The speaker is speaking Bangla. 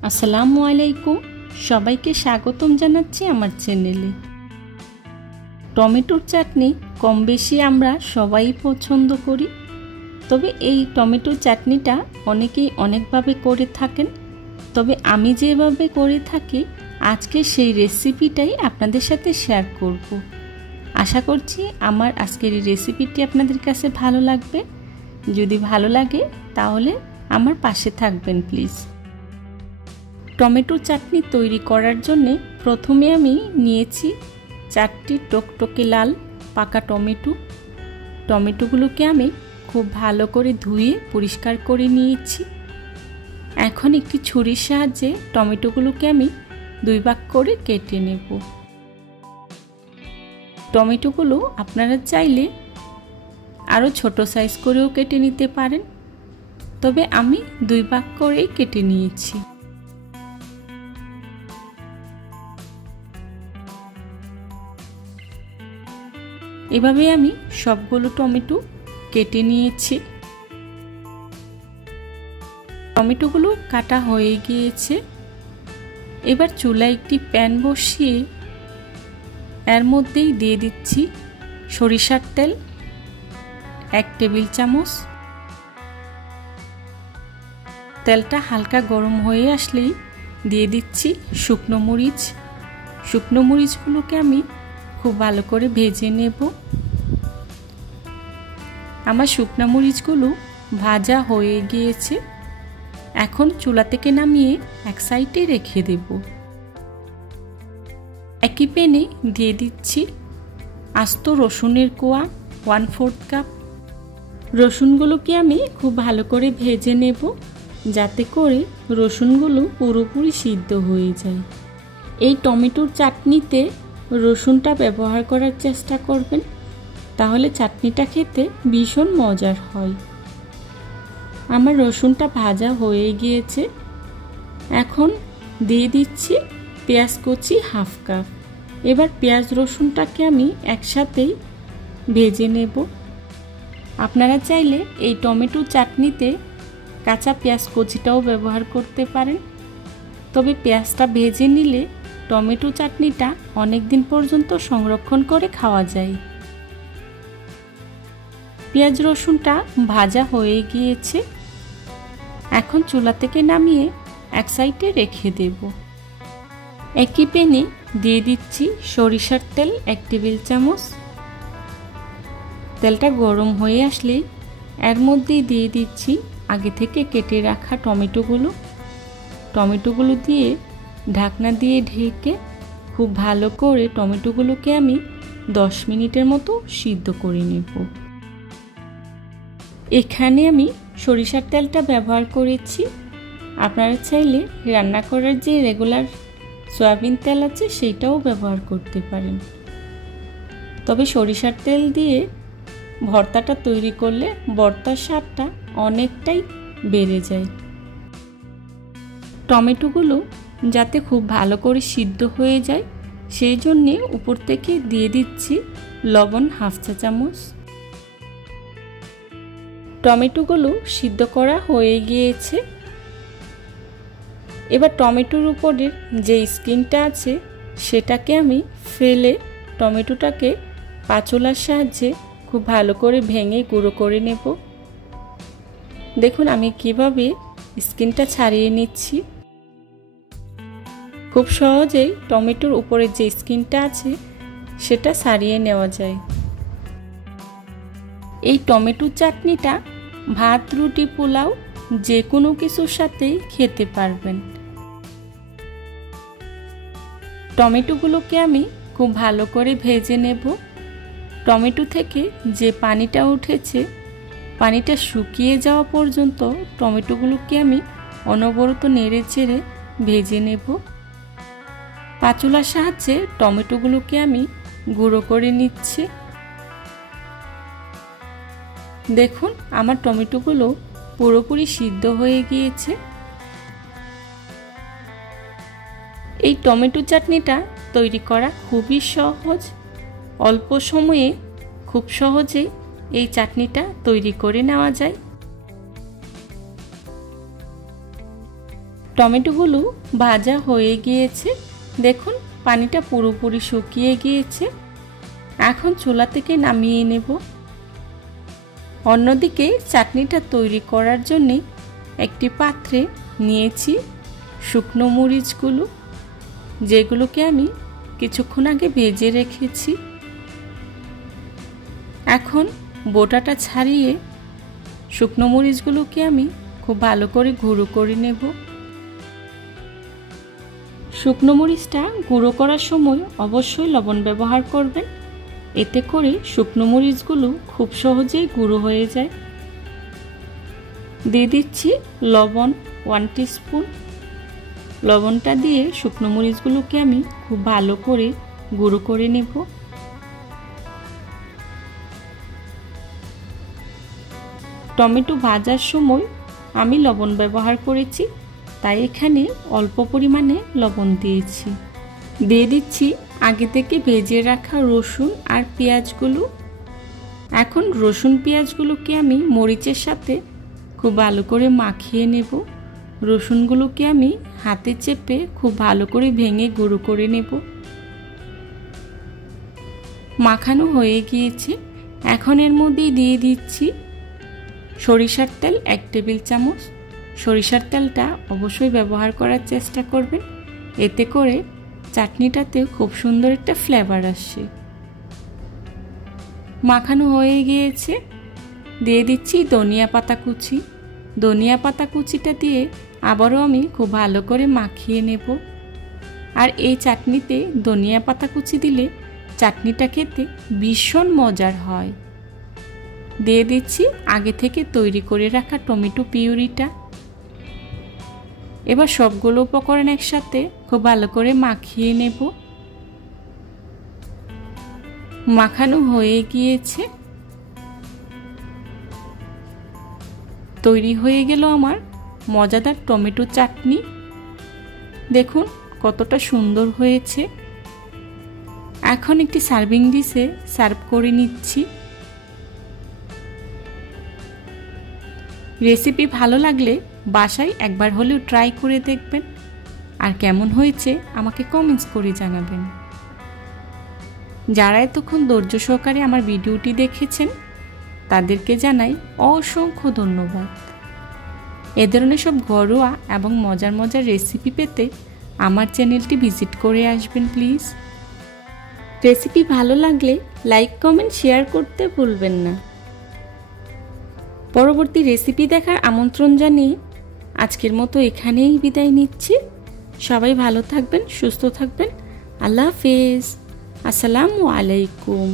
আসসালামু আলাইকুম, সবাইকে স্বাগতম জানাচ্ছি আমার চ্যানেলে। টমেটোর চাটনি কম বেশি আমরা সবাই পছন্দ করি, তবে এই টমেটোর চাটনিটা অনেকেই অনেকভাবে করে থাকেন। তবে আমি যেভাবে করে থাকি আজকে সেই রেসিপিটাই আপনাদের সাথে শেয়ার করব। আশা করছি আমার আজকের এই রেসিপিটি আপনাদের কাছে ভালো লাগবে। যদি ভালো লাগে তাহলে আমার পাশে থাকবেন প্লিজ। টমেটো চাটনি তৈরি করার জন্য প্রথমে আমি নিয়েছি 4টি টকটকে লাল পাকা টমেটো। টমেটোগুলোকে আমি খুব ভালো করে ধুয়ে পরিষ্কার করে নিয়েছি। এখন একটি ছুরির সাহায্যে টমেটোগুলোকে আমি 2 ভাগ করে কেটে নেব। টমেটোগুলো আপনারা চাইলে আরও ছোট সাইজ করেও কেটে নিতে পারেন, তবে আমি 2 ভাগ করেই কেটে নিয়েছি। এভাবে আমি সবগুলো টমেটো কেটে নিয়েছি। টমেটোগুলো কাটা হয়ে গিয়েছে। এবার চুলায় একটি প্যান বসিয়ে এর মধ্যেই দিয়ে দিচ্ছি সরিষার তেল 1 টেবিল চামচ। তেলটা হালকা গরম হয়ে আসলেই দিয়ে দিচ্ছি শুকনো মরিচ। শুকনো মরিচগুলোকে আমি খুব ভালো করে ভেজে নেব। আমার শুকনো মরিচগুলো ভাজা হয়ে গিয়েছে। এখন চুলা থেকে নামিয়ে এক সাইডে রেখে দেব। একই প্যানে দিয়ে দিচ্ছি আস্ত রসুনের কোয়া 1/4 কাপ। রসুনগুলোকে আমি খুব ভালো করে ভেজে নেব, যাতে করে রসুনগুলো পুরোপুরি সিদ্ধ হয়ে যায়। এই টমেটোর চাটনিতে রসুনটা ব্যবহার করার চেষ্টা করবেন, তাহলে চাটনিটা খেতে ভীষণ মজার হয়। আমার রসুনটা ভাজা হয়ে গিয়েছে। এখন দিয়ে দিচ্ছি পেঁয়াজ কুচি 1/2 কাপ। এবার পেঁয়াজ রসুনটাকে আমি একসাথেই ভেজে নেব। আপনারা চাইলে এই টমেটো চাটনিতে কাঁচা পেঁয়াজ কুচিটাও ব্যবহার করতে পারেন, তবে পেঁয়াজটা ভেজে নিলে টমেটো চাটনিটা অনেক দিন পর্যন্ত সংরক্ষণ করে খাওয়া যায়। পেঁয়াজ রসুনটা ভাজা হয়ে গিয়েছে। এখন চুলা থেকে নামিয়ে এক সাইডে রেখে দেব। একই প্যানে দিয়ে দিচ্ছি সরিষার তেল 1 টেবিল চামচ। তেলটা গরম হয়ে আসলে এর মধ্যেই দিয়ে দিচ্ছি আগে থেকে কেটে রাখা টমেটোগুলো দিয়ে ঢাকনা দিয়ে ঢেকে খুব ভালো করে টমেটোগুলোকে আমি 10 মিনিটের মতো সিদ্ধ করে নেব। এখানে আমি সরিষার তেলটা ব্যবহার করেছি। আপনারা চাইলে রান্না করার যে রেগুলার সয়াবিন তেল আছে সেইটাও ব্যবহার করতে পারেন, তবে সরিষার তেল দিয়ে ভর্তাটা তৈরি করলে ভর্তার স্বাদটা অনেকটাই বেড়ে যায়। টমেটোগুলো যাতে খুব ভালো করে সিদ্ধ হয়ে যায় সেই জন্যে উপর থেকে দিয়ে দিচ্ছি লবণ 1/2 চা চামচ। টমেটোগুলো সিদ্ধ করা হয়ে গিয়েছে। এবার টমেটোর উপরের যে স্কিনটা আছে সেটাকে আমি ফেলে টমেটোটাকে পাচলার সাহায্যে খুব ভালো করে ভেঙে গুঁড়ো করে নেব। দেখুন আমি কিভাবে স্কিনটা ছাড়িয়ে নিচ্ছি। খুব সহজেই টমেটোর উপরে যে স্কিনটা আছে সেটা ছাড়িয়ে নেওয়া যায়। এই টমেটো চাটনিটা ভাত, রুটি, পোলাও যে কোনো কিছুর সাথেই খেতে পারবেন। টমেটোগুলোকে আমি খুব ভালো করে ভেজে নেব। টমেটো থেকে যে পানিটা উঠেছে পানিটা শুকিয়ে যাওয়া পর্যন্ত টমেটোগুলোকে আমি অনবরত নেড়ে চেড়ে ভেজে নেব। পাচলার সাহায্যে টমেটোগুলোকে আমি গুঁড়ো করে নিচ্ছি। দেখুন আমার টমেটোগুলো পুরোপুরি সিদ্ধ হয়ে গিয়েছে। এই টমেটো চাটনিটা তৈরি করা খুবই সহজ। অল্প সময়ে খুব সহজেই এই চাটনিটা তৈরি করে নেওয়া যায়। টমেটোগুলো ভাজা হয়ে গিয়েছে, দেখুন পানিটা পুরোপুরি শুকিয়ে গিয়েছে। এখন চুলা থেকে নামিয়ে নেব। অন্যদিকে চাটনিটা তৈরি করার জন্য একটি পাত্রে নিয়েছি শুকনো মরিচগুলো, যেগুলোকে আমি কিছুক্ষণ আগে ভেজে রেখেছি। এখন বোটাটা ছাড়িয়ে শুকনো মরিচগুলোকে আমি খুব ভালো করে গুঁড়ো করে নেব। শুকনো মরিচটা গুঁড়ো করার সময় অবশ্যই লবণ ব্যবহার করবেন, এতে করে শুকনো মরিচগুলো খুব সহজেই গুঁড়ো হয়ে যায়। দিয়ে দিচ্ছি লবণ 1 টিস্পুন। লবণটা দিয়ে শুকনো মরিচগুলোকে আমি খুব ভালো করে গুঁড়ো করে নেব। টমেটো ভাজার সময় আমি লবণ ব্যবহার করেছি, তাই এখানে অল্প পরিমাণে লবণ দিয়েছি। দিয়ে দিচ্ছি আগে থেকে ভেজে রাখা রসুন আর পেঁয়াজগুলো। এখন রসুন পেঁয়াজগুলোকে আমি মরিচের সাথে খুব ভালো করে মাখিয়ে নেব। রসুনগুলোকে আমি হাতে চেপে খুব ভালো করে ভেঙে গুঁড়ো করে নেব। মাখানো হয়ে গিয়েছে। এখন এর মধ্যে দিয়ে দিচ্ছি সরিষার তেল 1 টেবিল চামচ। সরিষার তেলটা অবশ্যই ব্যবহার করার চেষ্টা করবেন, এতে করে চাটনিটাতে খুব সুন্দর একটা ফ্লেভার আসে। মাখানো হয়ে গিয়েছে। দিয়ে দিচ্ছি ধনিয়া পাতা কুচি। ধনিয়া পাতা কুচিটা দিয়ে আবারও আমি খুব ভালো করে মাখিয়ে নেব। আর এই চাটনিতে ধনিয়া পাতা কুচি দিলে চাটনিটা খেতে ভীষণ মজার হয়। দিয়ে দিচ্ছি আগে থেকে তৈরি করে রাখা টমেটো পিউরিটা। এবার সবগুলো উপকরণ একসাথে খুব ভালো করে মাখিয়ে নেব। মাখানো হয়ে গিয়েছে। তৈরি হয়ে গেল আমার মজাদার টমেটো চাটনি। দেখুন কতটা সুন্দর হয়েছে। এখন একটি সার্ভিং ডিশে সার্ভ করে নিচ্ছি। রেসিপি ভালো লাগলে বাসায় একবার হলেও ট্রাই করে দেখবেন, আর কেমন হয়েছে আমাকে কমেন্টস করে জানাবেন। যারা এতক্ষণ ধৈর্য সহকারে আমার ভিডিওটি দেখেছেন তাদেরকে জানাই অসংখ্য ধন্যবাদ। এ ধরনের সব ঘরোয়া এবং মজার মজার রেসিপি পেতে আমার চ্যানেলটি ভিজিট করে আসবেন প্লিজ। রেসিপি ভালো লাগলে লাইক কমেন্ট শেয়ার করতে ভুলবেন না। পরবর্তী রেসিপি দেখার আমন্ত্রণ জানিয়ে আজকের মতো এখানেই বিদায় নিচ্ছি। সবাই ভালো থাকবেন, সুস্থ থাকবেন। আল্লাহ হাফেজ। আসসালামু আলাইকুম।